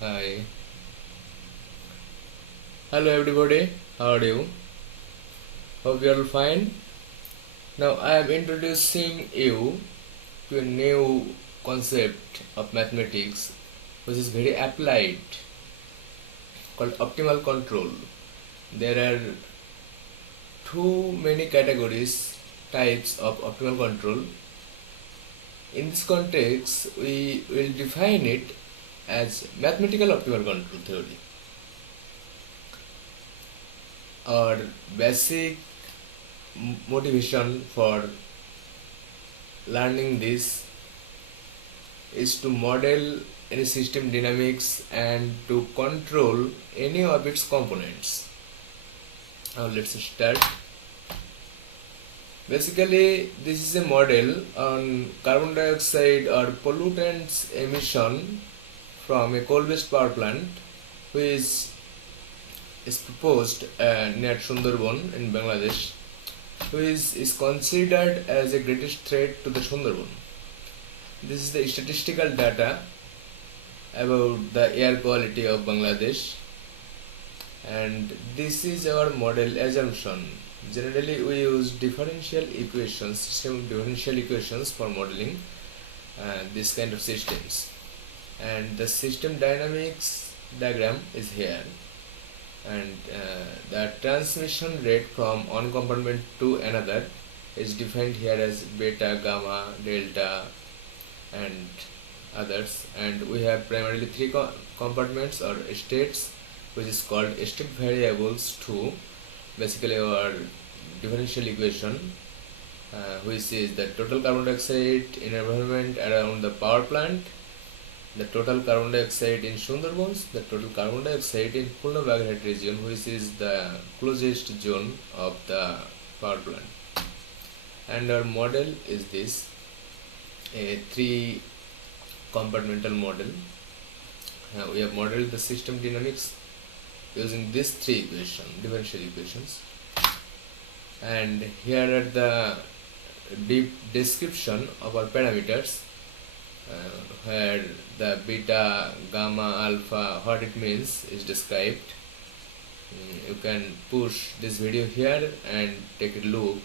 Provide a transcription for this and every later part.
Hi. Hello everybody. How are you? Hope you are fine. Now I am introducing you to a new concept of mathematics which is very applied called optimal control. There are too many categories, types of optimal control. In this context, we will define it as mathematical optimal control theory. Our basic motivation for learning this is to model any system dynamics and to control any of its components. Now let's start. Basically, this is a model on carbon dioxide or pollutants emission from a coal-based power plant which is proposed near Suburbans in Bangladesh, which is considered as the greatest threat to the Suburbans. This is the statistical data about the air quality of Bangladesh, and this is our model assumption. Generally, we use differential equations, system of differential equations for modeling this kind of systems, and the system dynamics diagram is here. And the transmission rate from one compartment to another is defined here as beta, gamma, delta and others, and we have primarily three compartments or states, which is called state variables 2. Basically our differential equation which is the total carbon dioxide in environment around the power plant, the total carbon dioxide in Sundarbans, the total carbon dioxide in Purna Baghat region, which is the closest zone of the power plant. And our model is this, a 3 compartmental model. We have modeled the system dynamics using these 3 differential equations, and here are the deep description of our parameters, where the beta, gamma, alpha, what it means is described. You can push this video here and take a look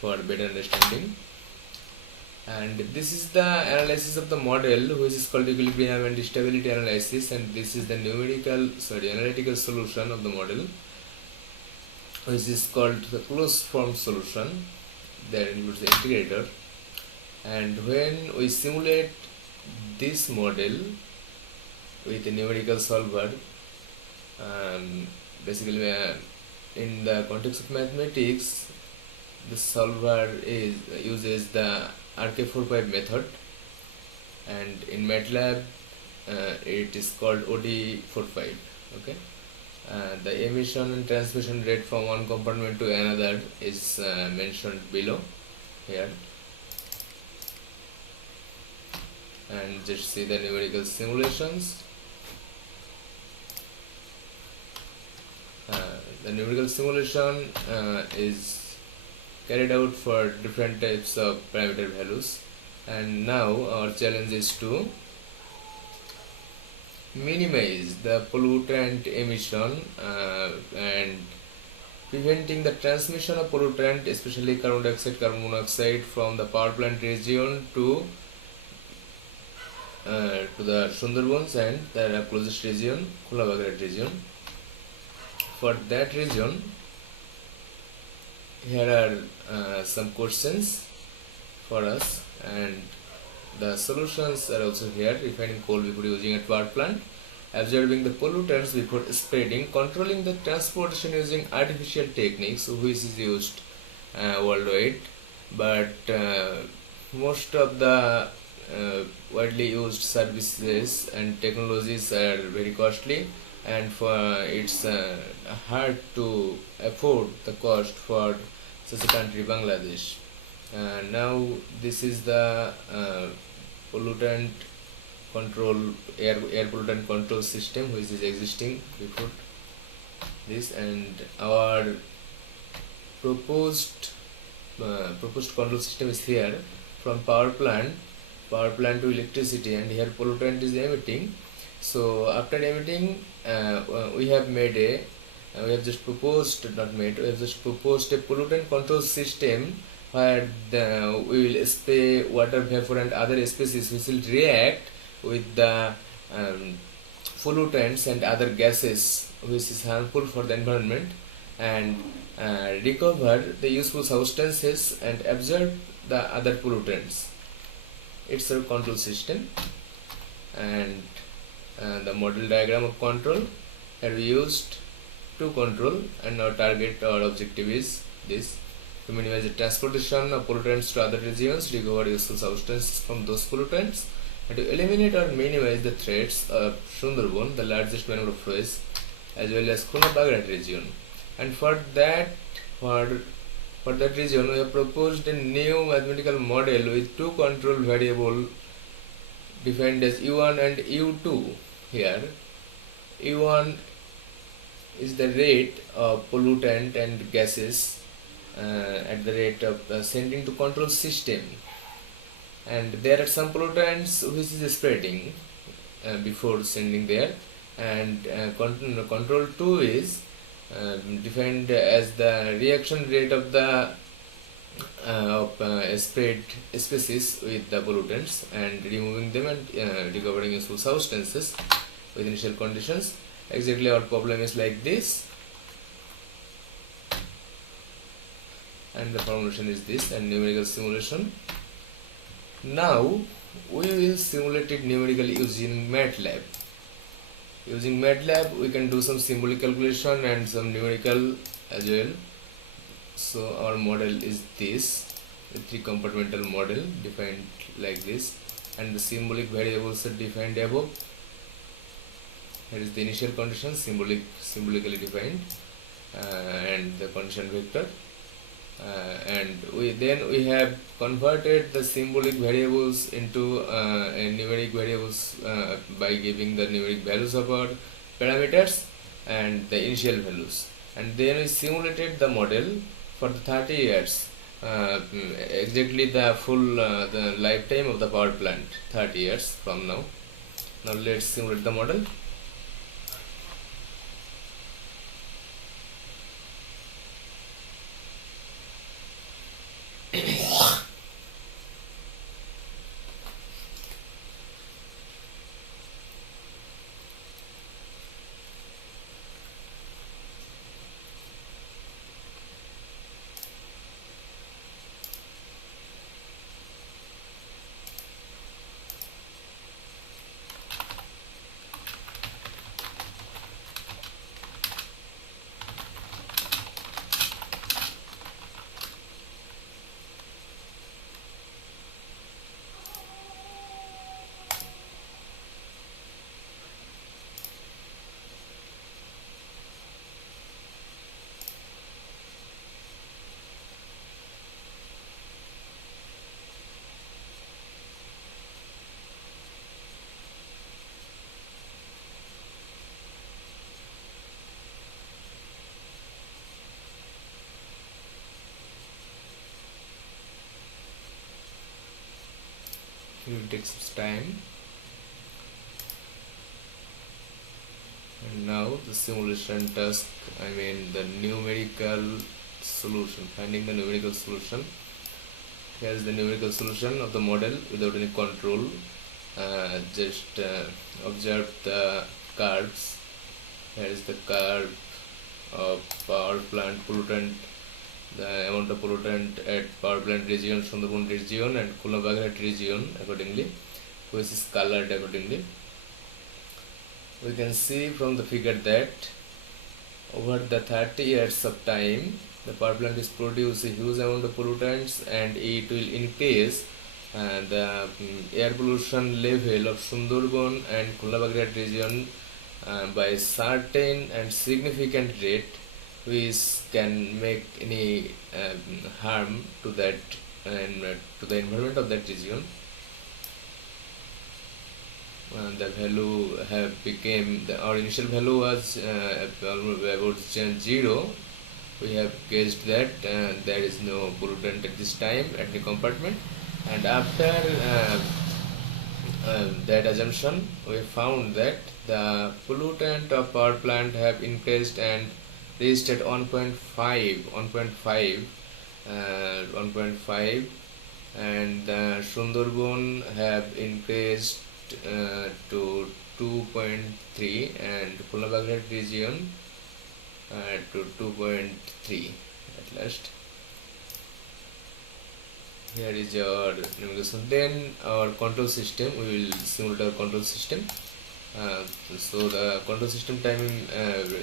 for better understanding. And this is the analysis of the model, which is called equilibrium and stability analysis, and this is the analytical solution of the model, which is called the closed form solution. There includes the integrator. And when we simulate this model with a numerical solver, basically in the context of mathematics, the solver uses the RK45 method, and in MATLAB it is called OD45. Okay, the emission and transmission rate from one compartment to another is mentioned below here, and just see the numerical simulations. The numerical simulation is carried out for different types of parameter values, and now our challenge is to minimize the pollutant emission and preventing the transmission of pollutant, especially carbon dioxide, carbon monoxide, from the power plant region to the Sundarbans and the closest region, Baghat region. For that region, here are some questions for us, and the solutions are also here. Refining coal before using at power plant, absorbing the pollutants before spreading, controlling the transportation using artificial techniques, which is used worldwide, but most of the widely used services and technologies are very costly, and it's hard to afford the cost for such a country, Bangladesh. Now this is the pollutant control, air pollutant control system, which is existing before this, and our proposed control system is here, from power plant to electricity, and here pollutant is emitting, So after emitting, we have made a we have just proposed, not made, we have just proposed a pollutant control system where we will spray water vapor and other species which will react with the um, pollutants and other gases which is harmful for the environment, and recover the useful substances and absorb the other pollutants. It's a control system. And the model diagram of control that we used to control, and our target or objective is this: to minimize the transportation of pollutants to other regions, recover useful substances from those pollutants, and to eliminate or minimize the threats of Sundarban, the largest mangrove forest, as well as Khuna Bagrat region. And for that region, we have proposed a new mathematical model with two control variables defined as U1 and U2. Here, U1 is the rate of pollutant and gases at the rate of sending to control system, and there are some pollutants which is spreading before sending there, and control 2 is defined as the reaction rate of the sprayed species with the pollutants, and removing them and recovering useful substances with initial conditions. Exactly our problem is like this, and the formulation is this, and numerical simulation. Now we will simulate it numerically using MATLAB. Using MATLAB we can do some symbolic calculation and some numerical as well. So our model is this, a three compartmental model defined like this, and the symbolic variables are defined above. Here is the initial condition, symbolically defined, and the condition vector, and we have converted the symbolic variables into numeric variables by giving the numeric values of our parameters and the initial values, and then we simulated the model for the 30 years, exactly the full the lifetime of the power plant, 30 years from now. Now let's simulate the model. It will take some time. And now the simulation task, the numerical solution, finding the numerical solution. Here is the numerical solution of the model without any control. Just observe the curves. Here is the curve of power plant pollutant, the amount of pollutant at power plant region, Sundarban region and Khulna Baghat region accordingly, which is colored accordingly. We can see from the figure that over the 30 years of time, the power plant is produce a huge amount of pollutants, and it will increase the air pollution level of Sundarban and Khulna Baghat region by certain and significant rate, which can make any harm to that and to the environment of that region. The value have became our initial value was about 0. We have guessed that there is no pollutant at this time at the compartment, and after that assumption, we found that the pollutant of power plant have increased and reached at 1.5, and the Sundarban have increased to 2.3, and Pulnabaghat region to 2.3 at last. Here is our navigation. Then our control system, we will simulate our control system. So the control system time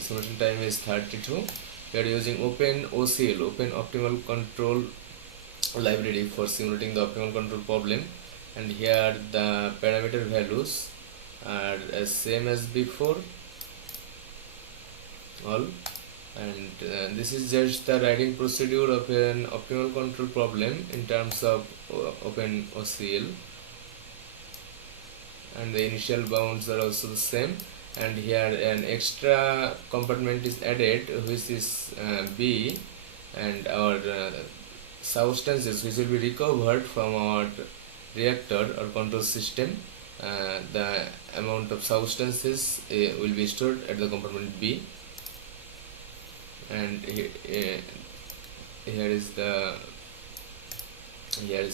simulation time is 32. We are using Open OCL, Open Optimal Control library, for simulating the optimal control problem. And here the parameter values are as same as before, all. And this is just the writing procedure of an optimal control problem in terms of Open OCL, and the initial bounds are also the same. And here an extra compartment is added, which is B, and our substances which will be recovered from our reactor or control system. The amount of substances will be stored at the compartment B. And here is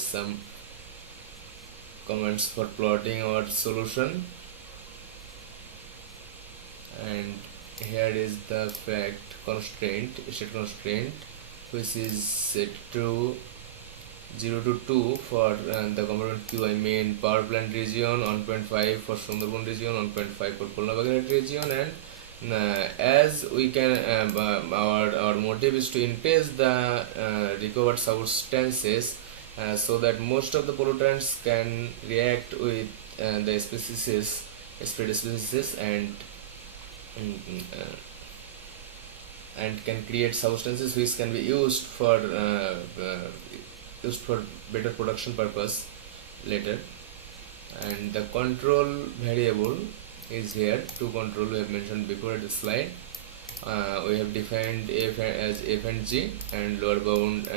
some comments for plotting our solution. And here is the fact constraint, state constraint, which is set to 0 to 2 for the compartment Q, I mean power plant region, 1.5 for Sundarban region, 1.5 for Pulnabaghat region. And as we can our motive is to increase the recovered substances, so that most of the pollutants can react with the species, spread species, and can create substances which can be used for better production purpose later. And the control variable is here. Two control we have mentioned before at the slide. We have defined f as f and g, and lower bound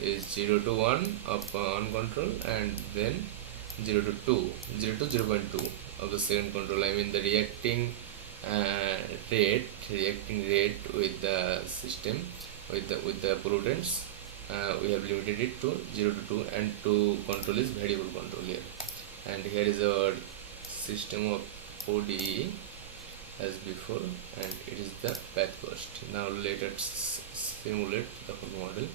is 0 to 1 of one control, and then 0 to 2, 0 to 0.2 of the second control. I mean the reacting rate with the system, with the pollutants. We have limited it to 0 to 2, and 2 control is variable control here. And here is our system of ODE as before, and it is the path cost. Now let us simulate the whole model.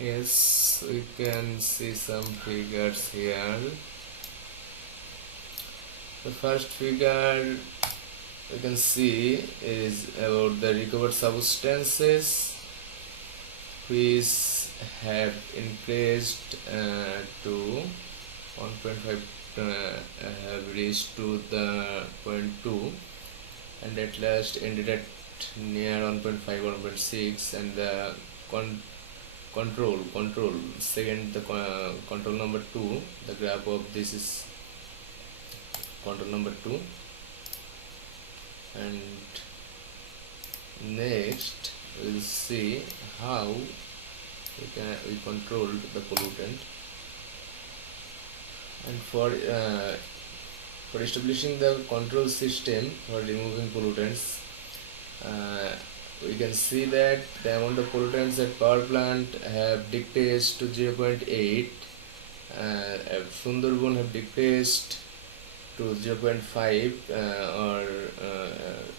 Yes, we can see some figures here. The first figure we can see is about the recovered substances, which have increased to 1.5, have reached to the 0.2, and at last ended at near 1.5 or 1.6. And the control second, the control number 2, the graph of this is control number 2. And next we will see how we controlled the pollutant. And for establishing the control system for removing pollutants, we can see that the amount of pollutants at power plant have decreased to 0.8, Sundarban have decreased to 0.5, or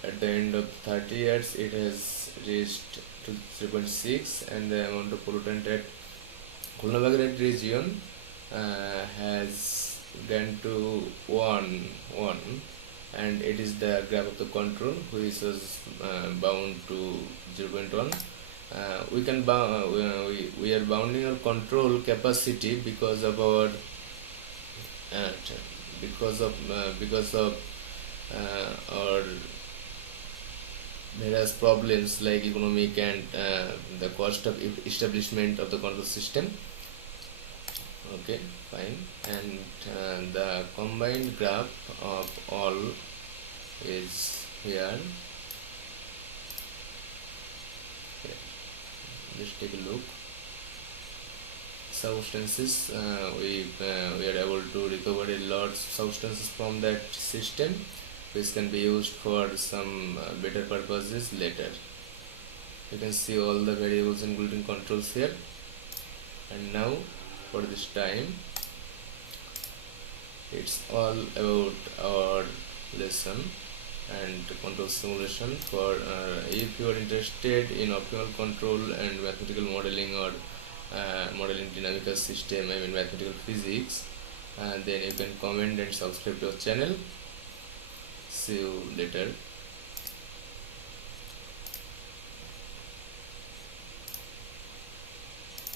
at the end of 30 years it has reached to 0.6, and the amount of pollutant at Pulnabaghat region has gone to 1, and it is the graph of the control which was bound to 0.1. We are bounding our control capacity because of our because of our various problems like economic and the cost of establishment of the control system. Okay, fine. And the combined graph of all is here. Okay, just take a look. Substances, we are able to recover a lot of substances from that system, which can be used for some better purposes later. You can see all the variables including controls here. And now for this time, it's all about our lesson and control simulation. For if you are interested in optimal control and mathematical modeling or modeling dynamical system, I mean mathematical physics, then you can comment and subscribe to our channel. See you later.